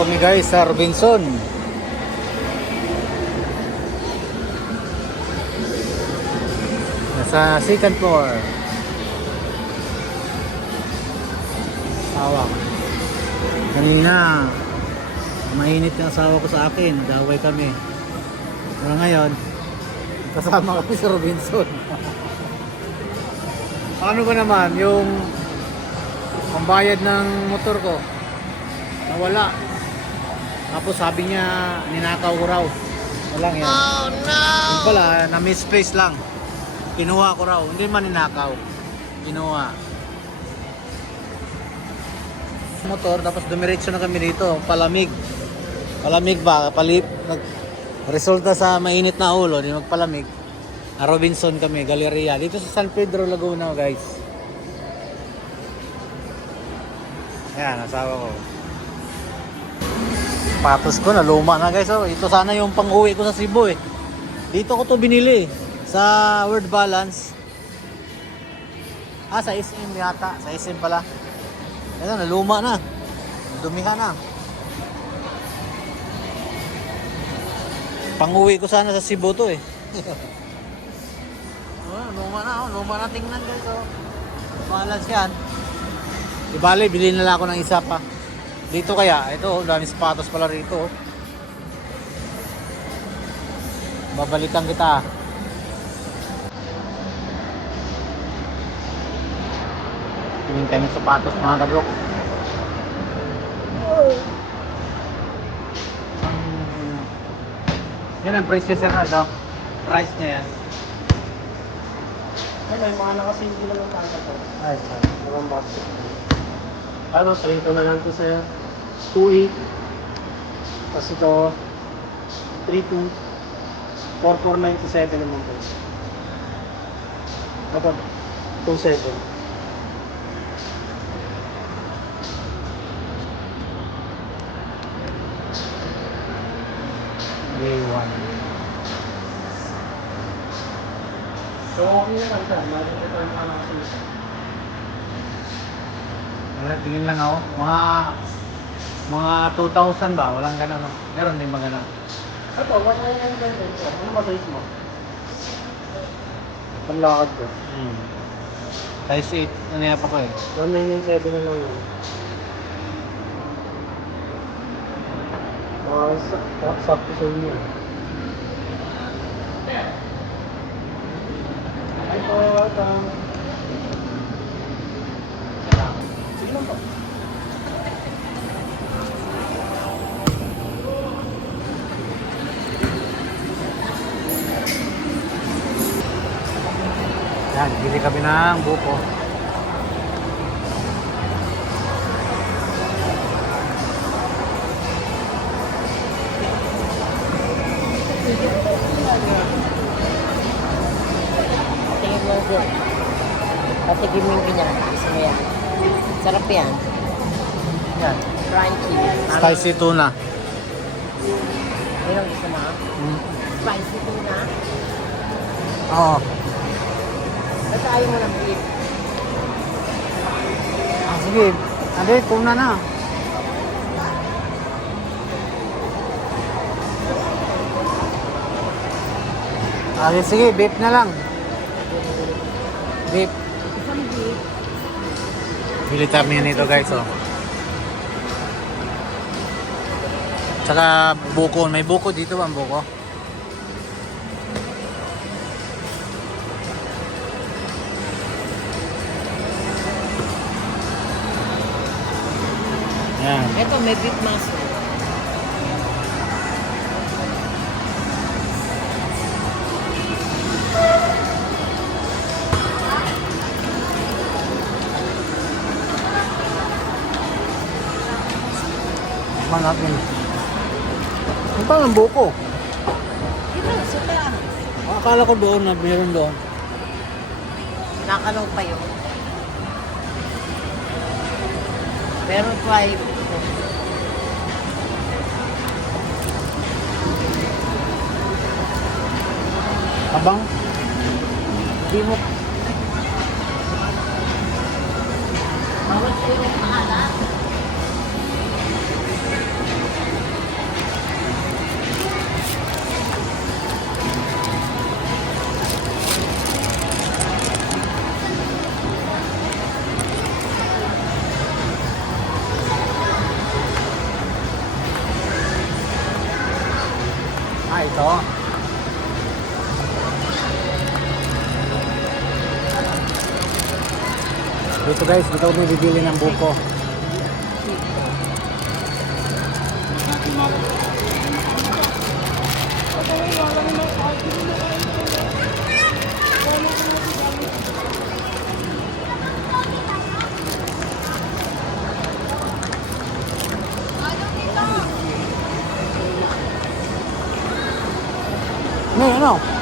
kami guys sa Robinson. Nasa second floor. Asawa. Kanina, mainit yung asawa ko sa akin. Daway kami. Pero ngayon, kasama kami sa Robinson. Ano ba naman yung pambayad ng motor ko? Nawala. Tapos sabi niya, ninakaw ko raw. Walang yan. Oh no! Yung pala, na-misplace lang. Kinuha ko raw. Hindi man ninakaw. Kinuha. Motor, tapos dumiretso na kami dito. Palamig. Palamig ba? Resulta sa mainit na ulo, di magpalamig. Robinson kami, Galleria. Dito sa San Pedro, Laguna, guys. Ayan, asawa ko. Patos ko na luma na guys. Oh, ito sana yung pang-uwi ko sa Cebu eh. Dito ko to binili sa Word Balance. Sa SM yata. Sa SM pala. Ayan, luma na. Dumihan na. Pang-uwi ko sana sa Cebu to eh. Luma na. Luma na tingnan guys. Oh. Balance yan. Ibali, bilhin na lang ako ng isa pa. Dito kaya, ito, dami sapatos pala rito. Babalikan kita. Tingin tayo ng sapatos mga kabrok. Yan ang price niya sir, price niya yan. May mga nakasinti lang ang kanta to. Ay, Mga basket. Ano, ito na lang to sa'yo. 2.8. Tapos ito, 3.2. 4.497 naman po. Ito, 2.7. Day 1. So, okay na lang saan. Ito yung mga nakasinti. Tingin lang ako. Mga 2,000 ba? Walang ganun. No? Meron din ba ganun? Ito, wala yung ganito. Ano ba size mo? Panlakad ko. Size 8. Ano yan pa ko eh? 197 na lang yun. Sakto sa inyo. Ay po, welcome. Sige lang po. Yan, bili kami ng buko. Tingin mo din. Patigim yung ganyan. Gusto mo yan. Sarap yan. Yan. Crunchy. Spicy tuna. Yun ang gusto mo? Spicy tuna. Oo. Basta ayaw mo ng beef. Sige. Ade, tuna na. Sige, beef na lang. Beef. Isang beef. Bili kami nito guys, oh. Tsaka buko. May buko dito ba ang buko? Yan. Ito, may beef muscle. Man natin. Ano ba ang buko? Ito, suka. Akala ko doon na meron doon. Nakalong pa yun. Pero 5. Abang. Di mo. Bawal kayo nagpaalam. ito. Dito guys, dito kami bibili ng buko. Ano?